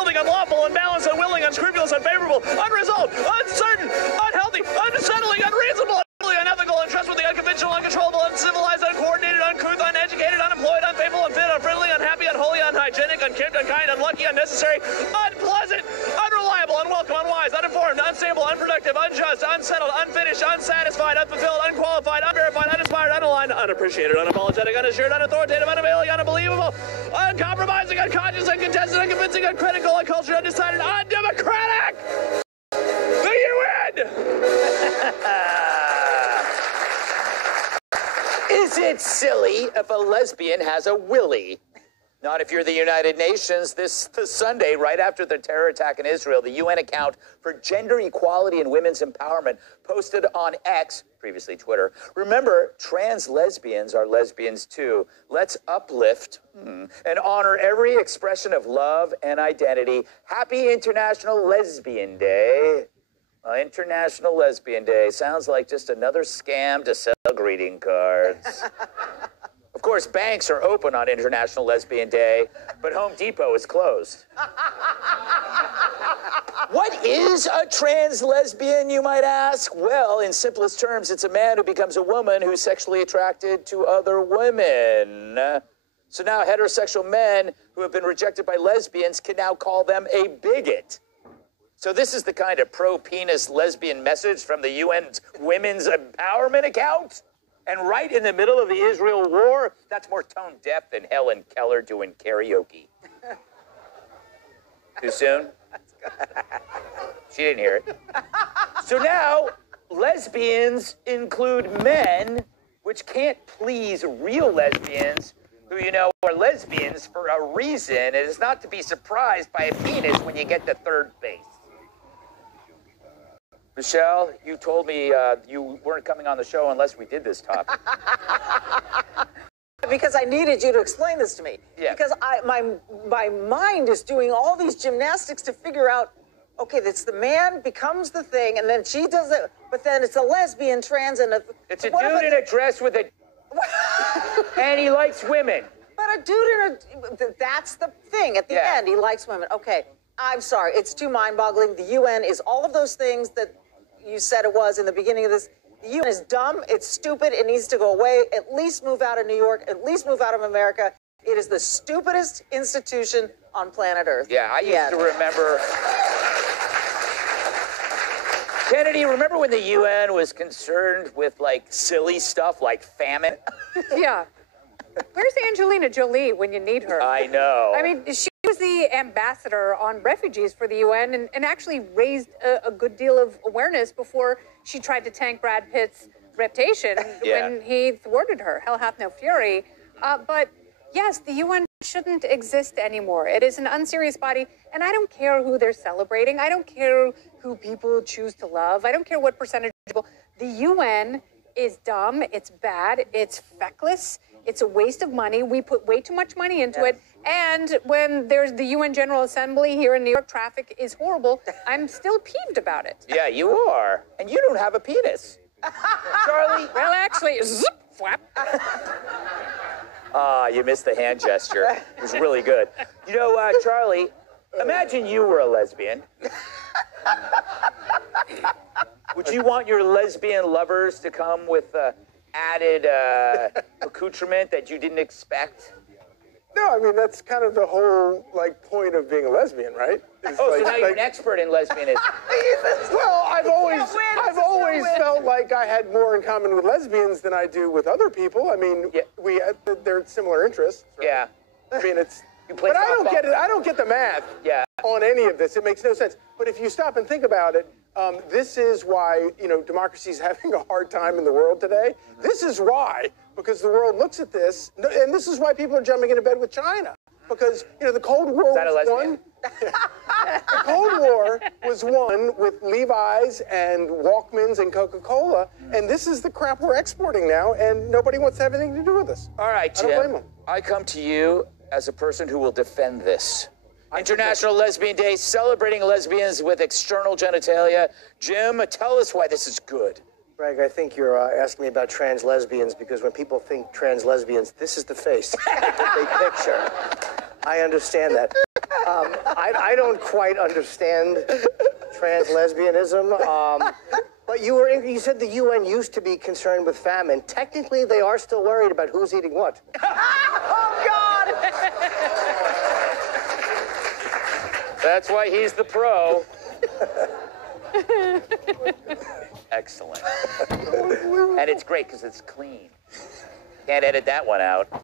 unyielding, unlawful, unbalanced, unwilling, unscrupulous, unfavorable, unresolved, uncertain, unhealthy, unsettling, unreasonable, unethical, untrustworthy, unconventional, uncontrollable, uncivilized, uncoordinated, uncouth, uneducated, unemployed, unfaithful, unfit, unfriendly, unhappy, unholy, unhygienic, unkempt, unkind, unlucky, unnecessary, unpleasant, unreliable, unwelcome, unwise, uninformed, unstable, unproductive, unjust, unsettled, unfinished, unsatisfied, unfulfilled, unqualified, unverified, uninspired, unaligned, unappreciated, unapologetic, unassured, unauthoritative, unavailing, unbelievable, uncompromising, unconscious, uncontested, unconvincing, uncritical, uncultured, undecided, undemocratic. The UN! Is it silly if a lesbian has a willy? Not if you're the United Nations. This Sunday, right after the terror attack in Israel, the UN account for gender equality and women's empowerment posted on X, previously Twitter, remember, trans lesbians are lesbians too. Let's uplift and honor every expression of love and identity. Happy International Lesbian Day. International Lesbian Day sounds like just another scam to sell greeting cards. Of course, banks are open on International Lesbian Day, but Home Depot is closed. What is a trans lesbian, you might ask? Well, in simplest terms, it's a man who becomes a woman who's sexually attracted to other women. So now heterosexual men who have been rejected by lesbians can now call them a bigot. So this is the kind of pro-penis lesbian message from the UN's Women's Empowerment account? And right in the middle of the Israel war, that's more tone deaf than Helen Keller doing karaoke. Too soon? She didn't hear it. So now, lesbians include men, which can't please real lesbians, who, you know, are lesbians for a reason. It is not to be surprised by a penis when you get to third base. Michelle, you told me you weren't coming on the show unless we did this topic. Because I needed you to explain this to me. Yeah. Because my mind is doing all these gymnastics to figure out, okay, it's the man becomes the thing, and then she does it, but then it's a lesbian, trans, and it's a dude in a dress with a... and he likes women. But a dude in a... That's the thing. At the end, he likes women. Okay, I'm sorry. It's too mind-boggling. The UN is all of those things that you said it was in the beginning of this. The UN is dumb. It's stupid. It needs to go away. At least move out of New York. At least move out of America. It is the stupidest institution on planet Earth. Yeah, I used to remember... Kennedy, remember when the UN was concerned with, like, silly stuff like famine? Yeah. Where's Angelina Jolie when you need her? I know. I mean, she was the ambassador on refugees for the UN and actually raised a good deal of awareness before she tried to tank Brad Pitt's reputation when he thwarted her. Hell hath no fury. But yes, the UN shouldn't exist anymore. It is an unserious body, and I don't care who they're celebrating. I don't care who people choose to love. I don't care what percentage of people. The UN is dumb. It's bad. It's feckless. It's a waste of money. We put way too much money into it. And when there's the UN General Assembly here in New York, traffic is horrible. I'm still peeved about it. Yeah, you are. And you don't have a penis. Charlie? Well, actually, zip, flap. You missed the hand gesture. It was really good. You know, Charlie, imagine you were a lesbian. Would you want your lesbian lovers to come with added accoutrement that you didn't expect? No, I mean, that's kind of the whole, like, point of being a lesbian, right? So now you're an expert in lesbianism. Well, I've always felt like I had more in common with lesbians than I do with other people. I mean, they're similar interests. Right? Yeah. I mean, it's... But I don't get it. I don't get the math on any of this. It makes no sense. But if you stop and think about it, this is why, you know, democracy is having a hard time in the world today. This is why, because the world looks at this, and this is why people are jumping into bed with China. Because, you know, the Cold War was won. The Cold War was won with Levi's and Walkmans and Coca-Cola, and this is the crap we're exporting now, and nobody wants to have anything to do with this. All right, Jim. I don't blame them. I come to you as a person who will defend this. International Lesbian Day, celebrating lesbians with external genitalia. Jim, tell us why this is good. Greg, I think you're asking me about trans lesbians because when people think trans lesbians, this is the face they picture. I understand that. I don't quite understand trans lesbianism. But you said the UN used to be concerned with famine. Technically, they are still worried about who's eating what. Oh, God! That's why he's the pro. Excellent. And it's great because it's clean. Can't edit that one out.